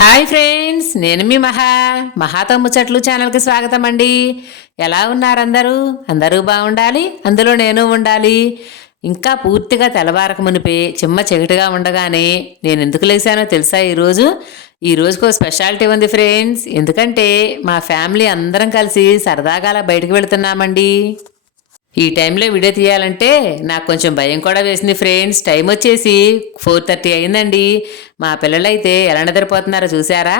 Hi friends నేను మీ మహా. మహాతో ముచ్చట్లు ఛానల్కి స్వాగతం అండి ఎలా ఉన్నారు అందరూ? అందరూ బాగుండాలి? అందులో నేను ఉండాలి. ఇంకా పూర్తిగా తెల్లవారక మునిపే చిమ్మ చెగటిగా ఉండగానే నేను ఎందుకు లేచానో తెలుసా ఈరోజు? ఈ రోజుకు స్పెషాలిటీ ఉంది ఫ్రెండ్స్. ఎందుకంటే మా ఫ్యామిలీ అందరం కలిసి సరదాగా అలా బయటకు వెళుతున్నామండి. ఈ టైంలో వీడియో తీయాలంటే నాకు కొంచెం భయం కూడా వేసింది ఫ్రెండ్స్. టైం వచ్చేసి ఫోర్ థర్టీ అయిందండి. మా పిల్లలైతే ఎలా నిద్రపోతున్నారో చూసారా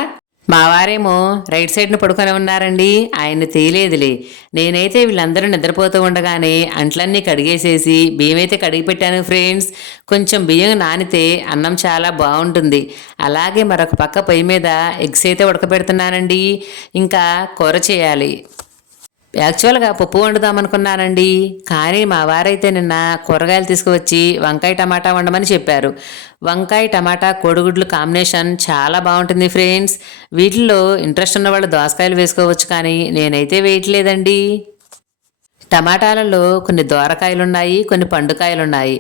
మా వారేమో రైట్ సైడ్ను పడుకొని ఉన్నారండి. ఆయన తేలేదులే నేనైతే వీళ్ళందరూ నిద్రపోతూ ఉండగానే అంట్లన్నీ కడిగేసేసి బియ్యం అయితే కడిగి పెట్టాను ఫ్రెండ్స్. కొంచెం బియ్యం నానితే అన్నం చాలా బాగుంటుంది. అలాగే మరొక పక్క పొయ్యి మీద ఎగ్స్ అయితే ఉడకబెడుతున్నానండి. ఇంకా కూర చేయాలి. యాక్చువల్గా పప్పు వండుదాం అనుకున్నానండి కానీ మా వారైతే నిన్న కూరగాయలు తీసుకువచ్చి వంకాయ టమాటా వండమని చెప్పారు. వంకాయ టమాటా కోడిగుడ్లు కాంబినేషన్ చాలా బాగుంటుంది ఫ్రెండ్స్. వీటిల్లో ఇంట్రెస్ట్ ఉన్న వాళ్ళు దోసకాయలు వేసుకోవచ్చు కానీ నేనైతే వేయట్లేదండి. టమాటాలలో కొన్ని దోరకాయలు ఉన్నాయి కొన్ని పండుకాయలు ఉన్నాయి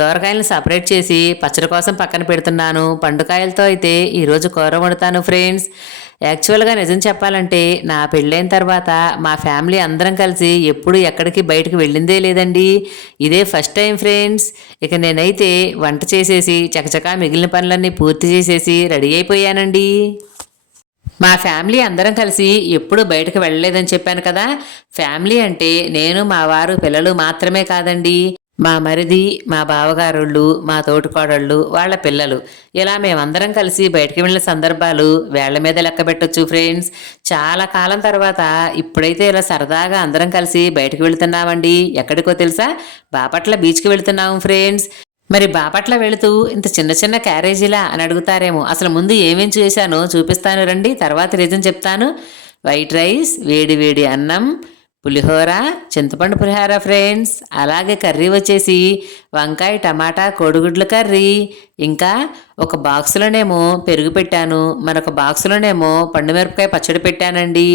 దోరకాయలను సపరేట్ చేసి పచ్చడి కోసం పక్కన పెడుతున్నాను. పండుకాయలతో అయితే ఈరోజు కూర వండుతాను ఫ్రెండ్స్. యాక్చువల్గా నిజం చెప్పాలంటే నా పెళ్ళైన తర్వాత మా ఫ్యామిలీ అందరం కలిసి ఎప్పుడు ఎక్కడికి బయటకు వెళ్ళిందే లేదండి. ఇదే ఫస్ట్ టైం ఫ్రెండ్స్. ఇక నేనైతే వంట చేసేసి చకచకా మిగిలిన పనులన్నీ పూర్తి చేసేసి రెడీ అయిపోయానండి. మా ఫ్యామిలీ అందరం కలిసి ఎప్పుడు బయటకు వెళ్ళలేదని చెప్పాను కదా. ఫ్యామిలీ అంటే నేను మా వారు పిల్లలు మాత్రమే కాదండి. మా మరిది మా బావగారుళ్ళు మా తోటికోడళ్ళు వాళ్ళ పిల్లలు. ఇలా మేమందరం కలిసి బయటికి వెళ్ళిన సందర్భాలు వేళ్ళ మీద లెక్క పెట్టొచ్చు ఫ్రెండ్స్. చాలా కాలం తర్వాత ఇప్పుడైతే ఇలా సరదాగా అందరం కలిసి బయటకు వెళ్తున్నామండి. ఎక్కడికో తెలుసా? బాపట్ల బీచ్కి వెళుతున్నాము ఫ్రెండ్స్. మరి బాపట్ల వెళుతూ ఇంత చిన్న చిన్న క్యారేజీలా అని అడుగుతారేమో. అసలు ముందు ఏమేం చేశానో చూపిస్తాను రండి. తర్వాత రీజన్ చెప్తాను. వైట్ రైస్ వేడి వేడి అన్నం పులిహోర చింతపండు పులిహోర ఫ్రెండ్స్ అలాగే కర్రీ వచ్చేసి వంకాయ టమాటా కోడిగుడ్ల కర్రీ. ఇంకా ఒక బాక్స్లోనేమో పెరుగు పెట్టాను. మరొక బాక్స్లోనేమో పండుమిరపకాయ పచ్చడి పెట్టానండి.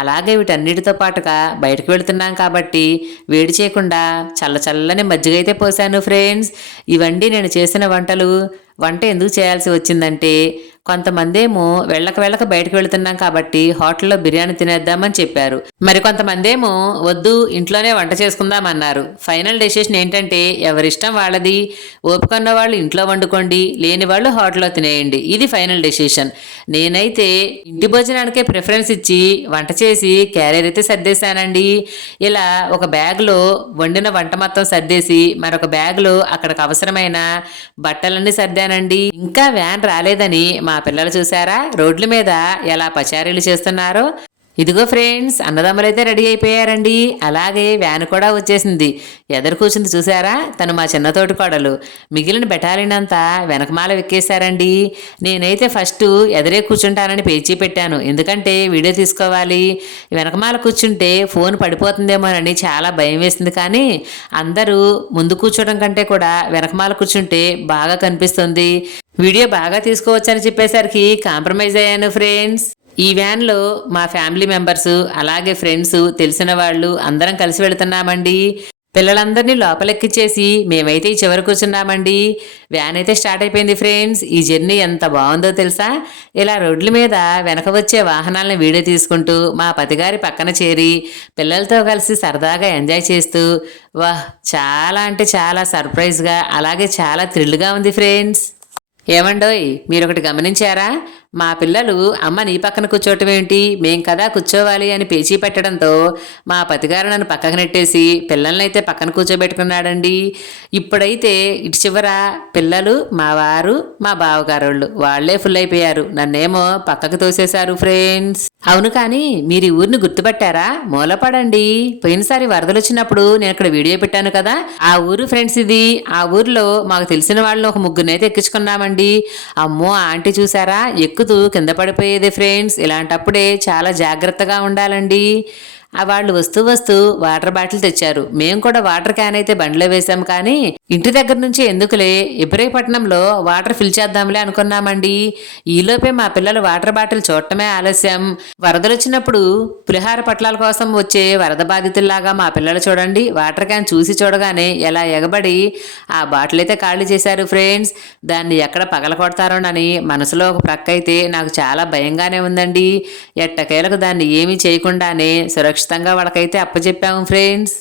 అలాగే వీటన్నిటితో పాటుగా బయటకు వెళుతున్నాం కాబట్టి వేడి చేయకుండా చల్ల చల్లని మజ్జిగ అయితే పోసాను ఫ్రెండ్స్ ఇవన్నీ నేను చేసిన వంటలు. వంట ఎందుకు చేయాల్సి వచ్చిందంటే కొంతమంది ఏమో వెళ్ళక వెళ్ళక బయటకు వెళుతున్నాం కాబట్టి హోటల్లో బిర్యానీ తినేద్దామని చెప్పారు. మరి కొంతమంది ఏమో వద్దు ఇంట్లోనే వంట చేసుకుందామన్నారు. ఫైనల్ డెసిషన్ ఏంటంటే ఎవరిష్టం వాళ్ళది. ఓపిక వాళ్ళు ఇంట్లో వండుకోండి లేని వాళ్ళు హోటల్లో తినేయండి. ఇది ఫైనల్ డెసిషన్. నేనైతే ఇంటి భోజనానికే ప్రిఫరెన్స్ ఇచ్చి వంట చేసి క్యారియర్ అయితే సర్దేశానండి. ఇలా ఒక బ్యాగ్లో వండిన వంట మొత్తం సర్దేసి మరొక బ్యాగ్లో అక్కడికి అవసరమైన బట్టలన్నీ సర్దానండి. ఇంకా వ్యాన్ రాలేదని మా పిల్లలు చూసారా రోడ్ల మీద ఎలా పచారీలు చేస్తున్నారో? ఇదిగో ఫ్రెండ్స్ అన్నదమ్ములైతే రెడీ అయిపోయారండి. అలాగే వ్యాన్ కూడా వచ్చేసింది. ఎదురు కూర్చుంది చూసారా తను మా చిన్న తోటి కోడలు మిగిలిన బెటాలియన్ అంతా వెనకమాల వెక్కేశారండి. నేనైతే ఫస్ట్ ఎదురే కూర్చుంటానని పేచీ పెట్టాను. ఎందుకంటే వీడియో తీసుకోవాలి. వెనకమాల కూర్చుంటే ఫోన్ పడిపోతుందేమోనని చాలా భయం వేసింది. కానీ అందరూ ముందు కూర్చోవడం కంటే కూడా వెనకమాల కూర్చుంటే బాగా కనిపిస్తుంది. వీడియో బాగా తీసుకోవచ్చని చెప్పేసరికి కాంప్రమైజ్ అయ్యాను ఫ్రెండ్స్. ఈ వ్యాన్లో మా ఫ్యామిలీ మెంబర్స్ అలాగే ఫ్రెండ్స్ తెలిసిన వాళ్ళు అందరం కలిసి వెళుతున్నామండి. పిల్లలందరినీ లోపలెక్కిచ్చేసి మేమైతే ఈ చివరి కూర్చున్నామండి. వ్యాన్ అయితే స్టార్ట్ అయిపోయింది ఫ్రెండ్స్. ఈ జర్నీ ఎంత బాగుందో తెలుసా? ఇలా రోడ్ల మీద వెనక వచ్చే వాహనాలను వీడియో తీసుకుంటూ మా పతిగారి పక్కన చేరి పిల్లలతో కలిసి సరదాగా ఎంజాయ్ చేస్తూ వాహ్ చాలా అంటే చాలా సర్ప్రైజ్గా అలాగే చాలా థ్రిల్గా ఉంది ఫ్రెండ్స్. ఏమండోయ్ మీరు ఒకటి గమనించారా? మా పిల్లలు అమ్మ నీ పక్కన కూర్చోవటం ఏంటి? మేం కదా కూర్చోవాలి అని పేచీ పెట్టడంతో మా పతిగారు నన్ను పక్కకు నెట్టేసి పిల్లల్నైతే పక్కన కూర్చోబెట్టుకున్నాడండి. ఇప్పుడైతే ఇటు చివర పిల్లలు మా వారు మా బావగారోళ్ళు వాళ్ళే ఫుల్ అయిపోయారు. నన్నేమో పక్కకు తోసేశారు ఫ్రెండ్స్. అవును కానీ మీరు ఈ ఊరిని గుర్తుపట్టారా? మూలపడండి. పోయినసారి వరదలు వచ్చినప్పుడు నేను ఇక్కడ వీడియో పెట్టాను కదా. ఆ ఊరు ఫ్రెండ్స్ ఇది. ఆ ఊర్లో మాకు తెలిసిన వాళ్ళు ఒక ముగ్గురినైతే ఎక్కించుకున్నామండి. అమ్మో ఆంటీ చూసారా? ఎక్కుతూ కింద పడిపోయేది ఫ్రెండ్స్. ఇలాంటప్పుడే చాలా జాగ్రత్తగా ఉండాలండి. వాళ్ళు వస్తూ వస్తూ వాటర్ బాటిల్ తెచ్చారు. మేము కూడా వాటర్ క్యాన్ అయితే బండిలో వేశాం కానీ ఇంటి దగ్గర నుంచి ఎందుకులే? ఇబ్రహీపట్నంలో వాటర్ ఫిల్ చేద్దాంలే అనుకున్నామండి. ఈలోపే మా పిల్లలు వాటర్ బాటిల్ చూడటమే ఆలస్యం. వరదలు వచ్చినప్పుడు పులిహార పట్లాల కోసం వచ్చే వరద బాధితుల్లాగా మా పిల్లలు చూడండి. వాటర్ క్యాన్ చూసి చూడగానే ఎలా ఎగబడి ఆ బాటిల్ అయితే ఖాళీ చేశారు ఫ్రెండ్స్. దాన్ని ఎక్కడ పగల కొడతారోనని మనసులో ఒక ప్రక్క అయితే నాకు చాలా భయంగానే ఉందండి. ఎట్టకేలకు దాన్ని ఏమీ చేయకుండానే సురక్షిత ఖచ్చితంగా వాళ్ళకైతే అప్పచెప్పాము ఫ్రెండ్స్.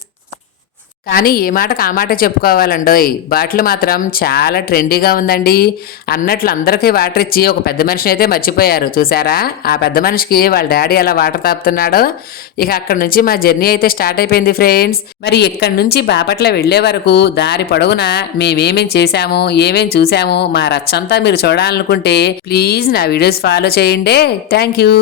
కానీ ఏ మాటకు ఆ మాట చెప్పుకోవాలండోయ్? బాటిల్ మాత్రం చాలా ట్రెండీగా ఉందండి. అన్నట్లు అందరికీ వాటర్ ఇచ్చి ఒక పెద్ద మనిషిని అయితే మర్చిపోయారు. చూసారా? ఆ పెద్ద మనిషికి వాళ్ళ డాడీ అలా వాటర్ తాపుతున్నాడో? ఇక అక్కడ నుంచి మా జర్నీ అయితే స్టార్ట్ అయిపోయింది ఫ్రెండ్స్. మరి ఇక్కడ నుంచి బాపట్ల వెళ్ళే వరకు దారి పొడవునా మేమేమేం చేశాము? ఏమేం చూసాము మా రచ్చంతా మీరు చూడాలనుకుంటే ప్లీజ్ నా వీడియోస్ ఫాలో చేయండి. Thank you.